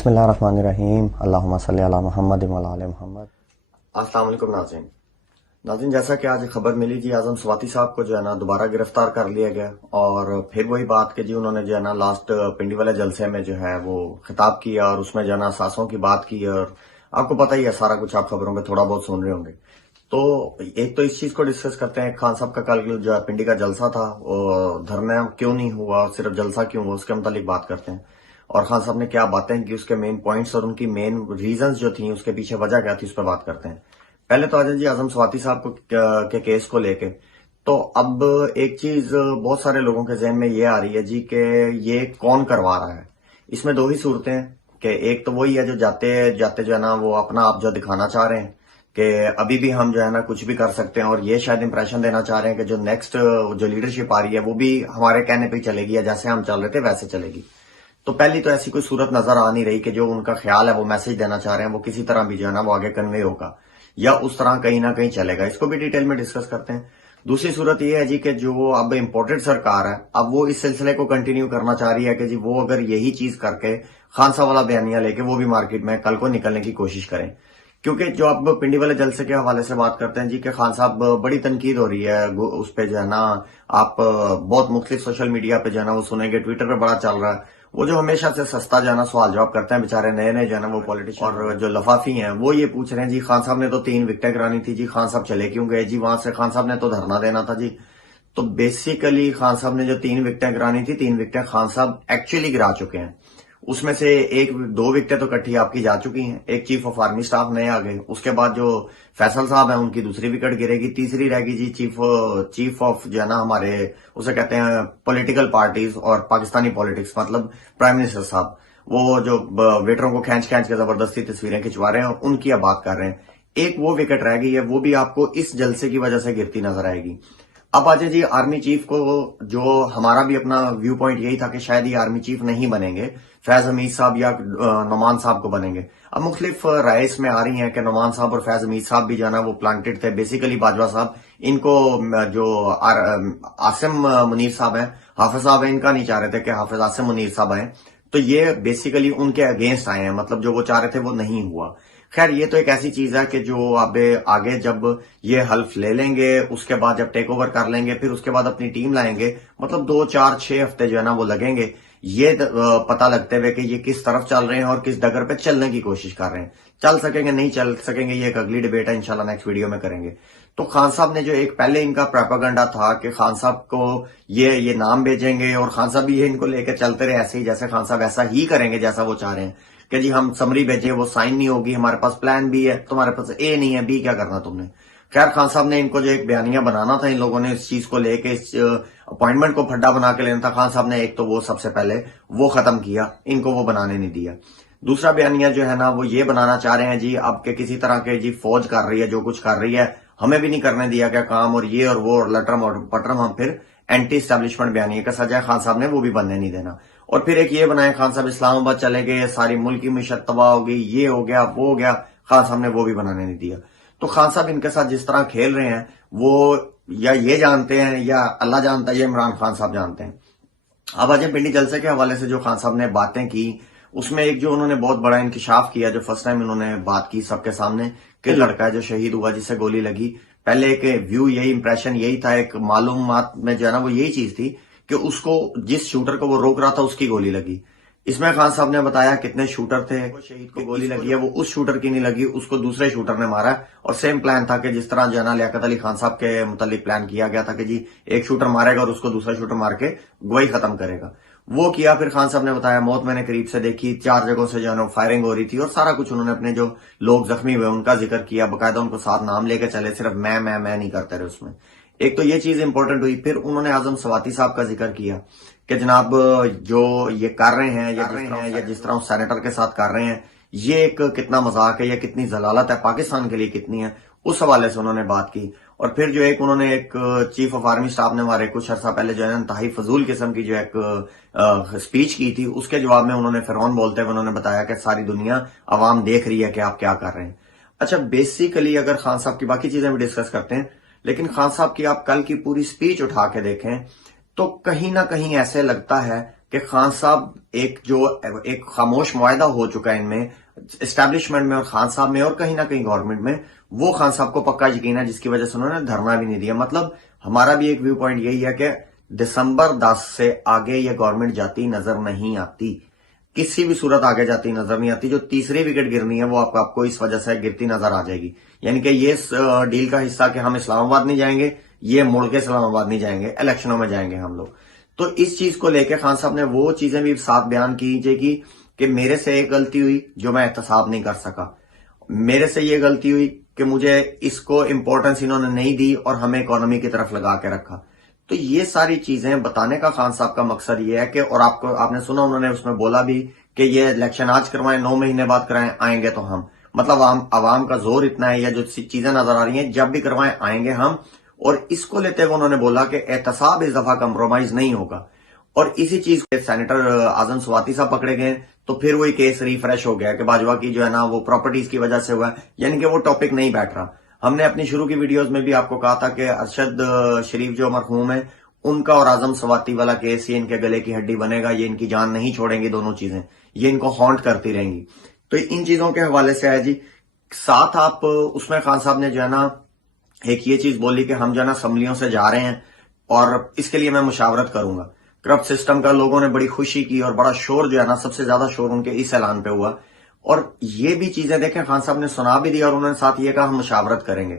बिस्मिल्लाहिर्रहमानिर्रहीम अल्लाहुम्मा सल्ली अला मुहम्मद व अला आलि मुहम्मद। अस्सलाम वालेकुम नाज़रीन। जैसा कि आज खबर मिली जी, आजम स्वाति साहब को जो है ना दोबारा गिरफ्तार कर लिया गया और फिर वही बात कि जी उन्होंने जो है ना लास्ट पिंडी वाले जलसे में जो है वो खिताब किया और उसमें जो है ना सासों की बात की और आपको पता ही है सारा कुछ, आप खबरों में थोड़ा बहुत सुन रहे होंगे। तो एक तो इस चीज को डिस्कस करते हैं, खान साहब का कल जो है पिंडी का जलसा था और धरना क्यों नहीं हुआ, सिर्फ जलसा क्यों हुआ, उसके मुतालिक बात करते हैं। और खान साहब ने क्या बातें की, उसके मेन पॉइंट्स और उनकी मेन रीजंस जो थी, उसके पीछे वजह क्या थी, उस पर बात करते हैं। पहले तो आजाद जी आजम स्वाति साहब को के केस को लेके तो अब एक चीज बहुत सारे लोगों के जहन में ये आ रही है जी कि ये कौन करवा रहा है। इसमें दो ही सूरतें हैं कि एक तो वही है जो जाते जाते जो है ना वो अपना आप जो दिखाना चाह रहे हैं कि अभी भी हम जो है ना कुछ भी कर सकते हैं और ये शायद इंप्रेशन देना चाह रहे हैं कि जो नेक्स्ट जो लीडरशिप आ रही है वो भी हमारे कहने पे ही चलेगी या जैसे हम चल रहे थे वैसे चलेगी। तो पहली तो ऐसी कोई सूरत नजर आ नहीं रही कि जो उनका ख्याल है वो मैसेज देना चाह रहे हैं वो किसी तरह भी जो है ना वो आगे कन्वे होगा या उस तरह कहीं ना कहीं चलेगा। इसको भी डिटेल में डिस्कस करते हैं। दूसरी सूरत ये है जी कि जो अब इम्पोर्टेड सरकार है अब वो इस सिलसिले को कंटिन्यू करना चाह रही है कि जी वो अगर यही चीज करके खान साहब वाला बयानिया लेके वो भी मार्केट में कल को निकलने की कोशिश करें। क्योंकि जो अब पिंडी वाले जलसे के हवाले से बात करते हैं जी कि खान साहब बड़ी तनकीद हो रही है उस पे जो है ना, आप बहुत मुख्तलिफ सोशल मीडिया पे जो है ना वो सुनेंगे, ट्विटर पे बड़ा चल रहा है वो जो हमेशा से सस्ता जो है ना सवाल जवाब करते हैं बेचारे नए नए जो है ना वो पॉलिटिशियन और जो लफाफी हैं वो ये पूछ रहे हैं जी खान साहब ने तो 3 विकेटें गिरानी थी जी, खान साहब चले क्यों गए जी वहां से, खान साहब ने तो धरना देना था जी। तो बेसिकली खान साहब ने जो 3 विकेटें गिरानी थी, 3 विकेटें खान साहब एक्चुअली गिरा चुके हैं। उसमें से 1-2 विकेटें तो इकट्ठी आपकी जा चुकी हैं, एक चीफ ऑफ आर्मी स्टाफ नए आ गए, उसके बाद जो फैसल साहब हैं उनकी दूसरी विकेट गिरेगी, तीसरी रहेगी जी चीफ ऑफ जो है ना हमारे उसे कहते हैं पॉलिटिकल पार्टीज और पाकिस्तानी पॉलिटिक्स, मतलब प्राइम मिनिस्टर साहब, वो जो वेटरों को खींच खींच के जबरदस्ती तस्वीरें खिंचवा रहे हैं और उनकी अब बात कर रहे हैं। एक वो विकेट रह गई है, वो भी आपको इस जलसे की वजह से गिरती नजर आएगी। अब अजय जी आर्मी चीफ को, जो हमारा भी अपना व्यू पॉइंट यही था कि शायद ये आर्मी चीफ नहीं बनेंगे, फैज हमीद साहब या नुमान साहब को बनेंगे। अब मुख्तलिफ राय इसमें आ रही हैं कि नुमान साहब और फैज हमीद साहब भी जो है ना वो प्लांटेड थे। बेसिकली बाजवा साहब इनको जो आसिम मुनीर साहब हैं, हाफिज साहब हैं, इनका नहीं चाह रहे थे कि हाफिज आसिम मुनीर साहब आए, तो ये बेसिकली उनके अगेंस्ट आए हैं, मतलब जो वो चाह रहे थे वो नहीं हुआ। खैर ये तो एक ऐसी चीज है कि जो अब आगे जब ये हल्फ ले लेंगे उसके बाद जब टेक ओवर कर लेंगे फिर उसके बाद अपनी टीम लाएंगे, मतलब 2-4-6 हफ्ते जो है ना वो लगेंगे ये पता लगते हुए कि ये किस तरफ चल रहे हैं और किस डगर पे चलने की कोशिश कर रहे हैं। चल सकेंगे नहीं चल सकेंगे ये एक अगली डिबेट है, इंशाल्लाह नेक्स्ट वीडियो में करेंगे। तो खान साहब ने जो एक पहले इनका प्रोपेगेंडा था कि खान साहब को ये नाम भेजेंगे और खान साहब भी ये इनको लेकर चलते रहे ऐसे ही, जैसे खान साहब ऐसा ही करेंगे जैसा वो चाह रहे हैं कि जी हम समरी भेजे वो साइन नहीं होगी, हमारे पास प्लान बी है, तुम्हारे पास ए नहीं है, बी क्या करना तुमने। खैर खान साहब ने इनको जो एक बयानिया बनाना था इन लोगों ने इस चीज को लेके, इस अपॉइंटमेंट को फड्डा बना के लेना था, खान साहब ने एक तो वो सबसे पहले वो खत्म किया, इनको वो बनाने नहीं दिया। दूसरा बयानिया जो है ना वो ये बनाना चाह रहे हैं जी अब के किसी तरह के जी फौज कर रही है जो कुछ कर रही है, हमें भी नहीं करने दिया क्या काम और ये और वो और लटरम और पटरम, हम फिर एंटी स्टैब्लिशमेंट बयानिया का सजा खान साहब ने वो भी बनने नहीं देना। और फिर एक ये बनाया खान साहब इस्लामाबाद चले गए, सारी मुल्क की मिशत तबाह हो गई, ये हो गया वो हो गया, खान साहब ने वो भी बनाने नहीं दिया। तो खान साहब इनके साथ जिस तरह खेल रहे हैं वो या ये जानते हैं या अल्लाह जानता है, ये इमरान खान साहब जानते हैं। अब अजय पिंडी जलसे के हवाले से जो खान साहब ने बातें की उसमें एक जो उन्होंने बहुत बड़ा इंकिशाफ किया, जो फर्स्ट टाइम उन्होंने बात की सबके सामने कि लड़का है जो शहीद हुआ जिसे गोली लगी, पहले एक व्यू यही इंप्रेशन यही था, एक मालूमात में जो है ना वो यही चीज थी कि उसको जिस शूटर को वो रोक रहा था उसकी गोली लगी। इसमें खान साहब ने बताया कितने शूटर थे, शहीद को गोली लगी है वो उस शूटर की नहीं लगी, उसको दूसरे शूटर ने मारा। और सेम प्लान था कि जिस तरह जो है ना लियाकत अली खान साहब के मुतालिक प्लान किया गया था कि जी एक शूटर मारेगा और उसको दूसरा शूटर मार के गोई खत्म करेगा, वो किया। फिर खान साहब ने बताया मौत मैंने करीब से देखी, 4 जगहों से जो है ना फायरिंग हो रही थी और सारा कुछ उन्होंने अपने जो लोग जख्मी हुए उनका जिक्र किया, बकायदा उनको साथ नाम लेके चले, सिर्फ मैं नहीं करते रहे उसमें। एक तो ये चीज इंपॉर्टेंट हुई। फिर उन्होंने आजम स्वाति साहब का जिक्र किया कि जनाब जो ये कर रहे हैं या जिस तरह उस सेनेटर के साथ कर रहे हैं ये एक कितना मजाक है या कितनी जलालत है पाकिस्तान के लिए कितनी है, उस हवाले से उन्होंने बात की। और फिर जो एक उन्होंने एक चीफ ऑफ आर्मी स्टाफ ने हमारे कुछ अर्सा पहले जो है इंतहाई फजूल किस्म की जो एक स्पीच की थी, उसके जवाब में उन्होंने फिरौन बोलते हुए उन्होंने बताया कि सारी दुनिया अवाम देख रही है कि आप क्या कर रहे हैं। अच्छा बेसिकली अगर खान साहब की बाकी चीजें भी डिस्कस करते हैं, लेकिन खान साहब की आप कल की पूरी स्पीच उठा के देखें तो कहीं ना कहीं ऐसे लगता है कि खान साहब एक खामोश मुआहदा हो चुका है इनमें, एस्टैब्लिशमेंट में और खान साहब में और कहीं ना कहीं गवर्नमेंट में, वो खान साहब को पक्का यकीन है, जिसकी वजह से उन्होंने धरना भी नहीं दिया। मतलब हमारा भी एक व्यू पॉइंट यही है कि दिसंबर 10 से आगे ये गवर्नमेंट जाती नजर नहीं आती, किसी भी सूरत आगे जाती नजर नहीं आती। जो तीसरी विकेट गिरनी है वो आपको इस वजह से गिरती नजर आ जाएगी। यानी कि ये डील का हिस्सा कि हम इस्लामाबाद नहीं जाएंगे, ये मुड़ के इस्लामाबाद नहीं जाएंगे, इलेक्शनों में जाएंगे हम लोग। तो इस चीज को लेकर खान साहब ने वो चीजें भी साथ बयान कीजिएगी कि मेरे से एक गलती हुई जो मैं एहतसाब नहीं कर सका, मेरे से ये गलती हुई कि मुझे इसको इंपॉर्टेंस इन्होंने नहीं दी और हमें इकोनॉमी की तरफ लगा के रखा। तो ये सारी चीजें बताने का खान साहब का मकसद ये है कि, और आपने सुना उन्होंने उसमें बोला भी कि ये इलेक्शन आज करवाएं, 9 महीने बाद कराएं, आएंगे तो हम, मतलब आवाम का जोर इतना है, या जो चीजें नजर आ रही हैं, जब भी करवाएं आएंगे हम। और इसको लेते हुए उन्होंने बोला कि एहतसाब इस दफा कंप्रोमाइज नहीं होगा। और इसी चीज के सेनेटर आजम स्वाति साहब पकड़े गए, तो फिर वही केस रिफ्रेश हो गया कि बाजवा की जो है ना वो प्रॉपर्टीज की वजह से हुआ है, यानी कि वो टॉपिक नहीं बैठ रहा। हमने अपनी शुरू की वीडियोस में भी आपको कहा था कि अरशद शरीफ जो मरहूम है, उनका और आजम स्वाति वाला केस ये इनके गले की हड्डी बनेगा, ये इनकी जान नहीं छोड़ेंगी, दोनों चीजें ये इनको हॉन्ट करती रहेंगी। तो इन चीजों के हवाले से है जी। साथ आप उसमें खान साहब ने जो है ना एक ये चीज बोली कि हम जो है ना असम्बलियों से जा रहे हैं और इसके लिए मैं मुशावरत करूंगा। करप्ट सिस्टम का लोगों ने बड़ी खुशी की और बड़ा शोर जो है ना, सबसे ज्यादा शोर उनके इस ऐलान पे हुआ। और ये भी चीजें देखें, खान साहब ने सुना भी दिया और उन्होंने साथ ये कहा हम मुशावरत करेंगे।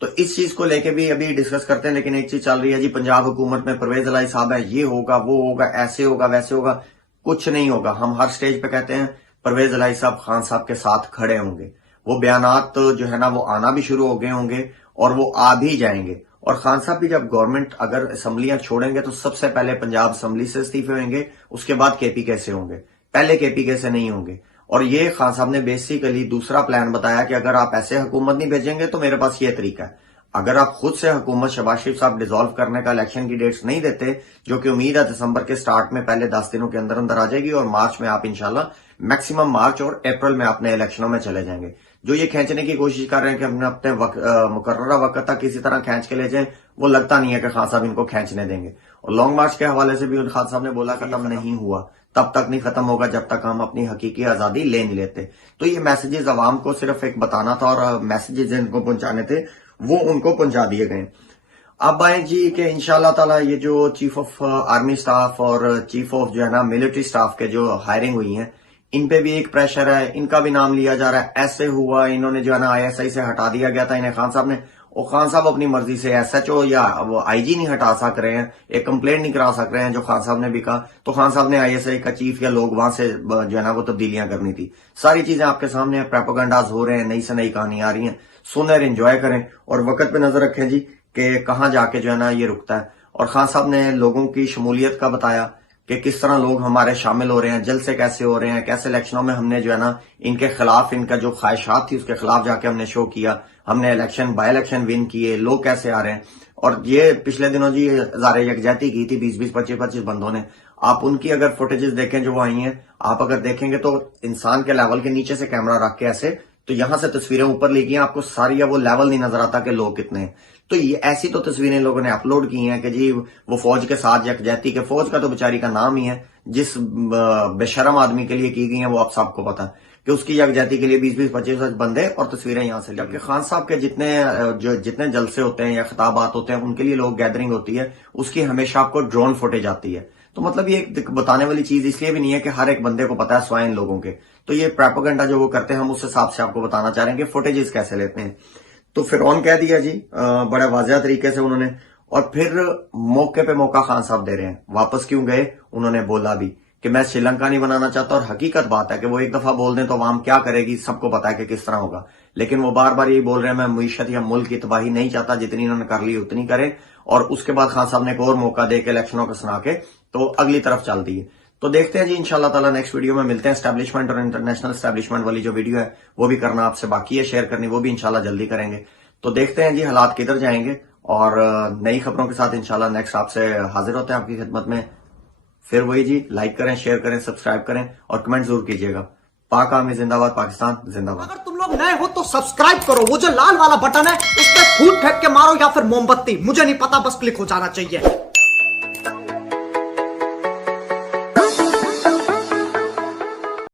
तो इस चीज को लेके भी अभी डिस्कस करते हैं। लेकिन एक चीज चल रही है जी, पंजाब हुकूमत में परवेज इलाही साहब है, ये होगा वो होगा, ऐसे होगा वैसे होगा। कुछ नहीं होगा। हम हर स्टेज पे कहते हैं परवेज इलाही साहब खान साहब के साथ खड़े होंगे। वो बयानात जो है ना वो आना भी शुरू हो गए होंगे और वो आ भी जाएंगे। और खान साहब भी जब गवर्नमेंट अगर असम्बलियां छोड़ेंगे तो सबसे पहले पंजाब असम्बली से इस्तीफे होंगे, उसके बाद केपीके से होंगे, पहले केपीके से नहीं होंगे। और ये खान साहब ने बेसिकली दूसरा प्लान बताया कि अगर आप ऐसे हुकूमत नहीं भेजेंगे तो मेरे पास ये तरीका है। अगर आप खुद से हुकूमत शहबाज शरीफ साहब डिसॉल्व करने का इलेक्शन की डेट्स नहीं देते, जो कि उम्मीद है दिसंबर के स्टार्ट में पहले 10 दिनों के अंदर अंदर आ जाएगी और मार्च में आप इंशाल्लाह मैक्सिमम मार्च और अप्रैल में अपने इलेक्शनों में चले जाएंगे। जो ये खींचने की कोशिश कर रहे हैं कि हमने अपने मुकर्ररा वक्त तक किसी तरह खींच के ले जाएं, वो लगता नहीं है कि खान साहब इनको खींचने देंगे। और लॉन्ग मार्च के हवाले से भी खान साहब ने बोला खत्म नहीं हुआ, तब तक नहीं खत्म होगा जब तक हम अपनी हकीकी आजादी ले नहीं लेते। तो ये मैसेजेस अवाम को सिर्फ एक बताना था और मैसेजेस इनको पहुंचाने थे, वो उनको पहुंचा दिए गए। अब आए जी कि इंशाल्लाह ताला ये जो चीफ ऑफ आर्मी स्टाफ और चीफ ऑफ जो है ना मिलिट्री स्टाफ के जो हायरिंग हुई है, इन पे भी एक प्रेशर है, इनका भी नाम लिया जा रहा है। ऐसे हुआ, इन्होंने जो है ना ISI से हटा दिया गया था इन्हें खान साहब ने, और खान साहब अपनी मर्जी से SHO या वो IG नहीं हटा सक रहे हैं, एक कंप्लेंट नहीं करा सक रहे हैं, जो खान साहब ने भी कहा। तो खान साहब ने ISI का चीफ या लोग वहां से जो है ना वो तब्दीलियां करनी थी। सारी चीजें आपके सामने, प्रोपेगेंडाज हो रहे हैं, नई से नई कहानी आ रही है, सुने एंजॉय करें और वक्त पे नजर रखें जी कि कहां जाके जो है ना ये रुकता है। और खान साहब ने लोगों की शमूलियत का बताया कि किस तरह लोग हमारे शामिल हो रहे हैं, जलसे कैसे हो रहे हैं, कैसे इलेक्शनों में हमने जो है ना इनके खिलाफ, इनका जो ख्वाहिशात थी उसके खिलाफ जाके हमने शो किया, हमने बाय इलेक्शन विन किए, लोग कैसे आ रहे हैं। और ये पिछले दिनों जी ज़ारे यकजहती की थी 20-20, 25-25 बंदों ने। आप उनकी अगर फुटेजेस देखें जो वो आई हैं, आप अगर देखेंगे तो इंसान के लेवल के नीचे से कैमरा रख के ऐसे, तो यहां से तस्वीरें ऊपर ली गई, आपको सारी वो लेवल नहीं नजर आता कि लोग कितने हैं। तो ये ऐसी तो तस्वीरें लोगों ने अपलोड की हैं कि जी वो फौज के साथ यकजहती के, फौज का तो बेचारी का नाम ही है, जिस बेशरम आदमी के लिए की गई है वो आप सबको पता है कि उसकी यकजहती के लिए 20-20, 25 बंदे और तस्वीरें यहां से। जबकि खान साहब के जितने जलसे होते हैं या खिताबात होते हैं, उनके लिए लोग गैदरिंग होती है, उसकी हमेशा आपको ड्रोन फुटेज आती है। तो मतलब ये एक बताने वाली चीज इसलिए भी नहीं है कि हर एक बंदे को पता है, स्वाइन लोगों के। तो ये प्रोपेगेंडा जो वो करते हैं, हम उस हिसाब से आपको बताना चाह रहे हैं कि फुटेजेस कैसे लेते हैं। तो फिरौन कह दिया जी बड़े वाज़ेह तरीके से उन्होंने, और फिर मौके पे मौका खान साहब दे रहे हैं। वापस क्यों गए, उन्होंने बोला भी कि मैं श्रीलंका नहीं बनाना चाहता। और हकीकत बात है कि वो एक दफा बोल दें तो अवाम क्या करेगी, सबको पता है कि किस तरह होगा। लेकिन वो बार बार यही बोल रहे हैं मैं मीशत या मुल्क की तबाही नहीं चाहता, जितनी इन्होंने कर ली उतनी करें। और उसके बाद खान साहब ने एक और मौका दे के इलेक्शनों को सुना के तो अगली तरफ चल दिए। तो देखते हैं जी इंशाल्लाह ताला नेक्स्ट वीडियो में मिलते हैं। एस्टैब्लिशमेंट और इंटरनेशनल एस्टैब्लिशमेंट वाली जो वीडियो है वो भी करना आपसे बाकी है, शेयर करनी, वो भी इंशाल्लाह जल्दी करेंगे। तो देखते हैं जी हालात किधर जाएंगे, और नई खबरों के साथ इंशाल्लाह नेक्स्ट आपसे हाजिर होते हैं आपकी खिदमत में। फिर वही जी, लाइक करें, शेयर करें, सब्सक्राइब करें और कमेंट जरूर कीजिएगा। पाक आर्मी जिंदाबाद, पाकिस्तान जिंदाबाद। अगर तुम लोग नए हो तो सब्सक्राइब करो, वो जो लाल वाला बटन है उस पर फूट फेंक के मारो या फिर मोमबत्ती, मुझे नहीं पता, बस क्लिक हो जाना चाहिए।